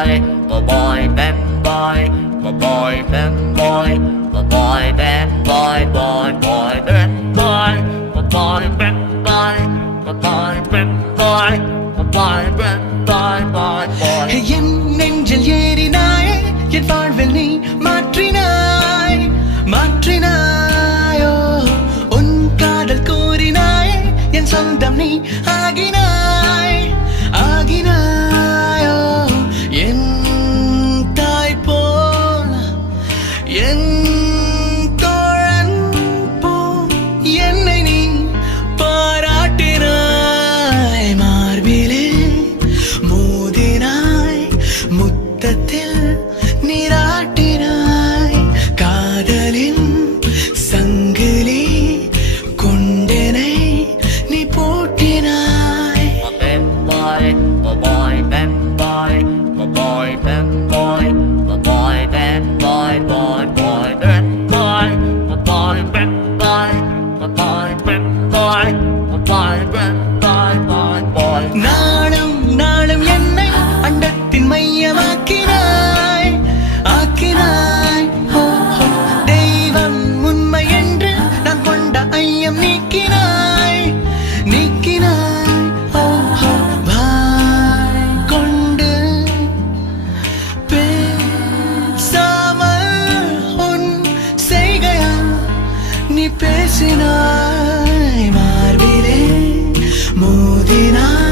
boy, bad boy, boy, bad boy, boy, bad boy, boy, boy, bad boy, boy, bad boy, boy, bad boy, boy, bad boy, boy, boy. என் நெஞ்சில் ஏறினாய், என் வாழ்வில் நீ மாற்றினாய், மாற்றினாயோ. உன் காதல் கூறினாய், என் சொந்தம் நீ ஆகினாய், ஆகினாயோ. என் தாய் போல், என் தோழன் போல் என்னை நீ பாராட்டினாய். மார்பிலே மோதினாய், முத்தத்தில் நீராட்டினாய். காதலின் சங்கிலி கொண்டனை நீ பூட்டினாய். Bad boy, boy, bad boy, boy, bad boy, boy, bad boy, boy, boy, bad boy, boy, bad boy, boy, bad boy, boy, bad boy, boy, boy. நாளும் நாளும் என்னை அண்டத்தின் மையமாக்கினாய், ஆக்கினாய். ஓ, ஓ. தெய்வம் உண்மை என்று நான் கொண்ட ஐயம் நீக்கினாய், நீக்கினாய். ஓ, ஓ. வாய் கொண்டு பேசாமல் உன் செய்கையால் நீ பேசினாய். மார்பிலே மோதினாய்,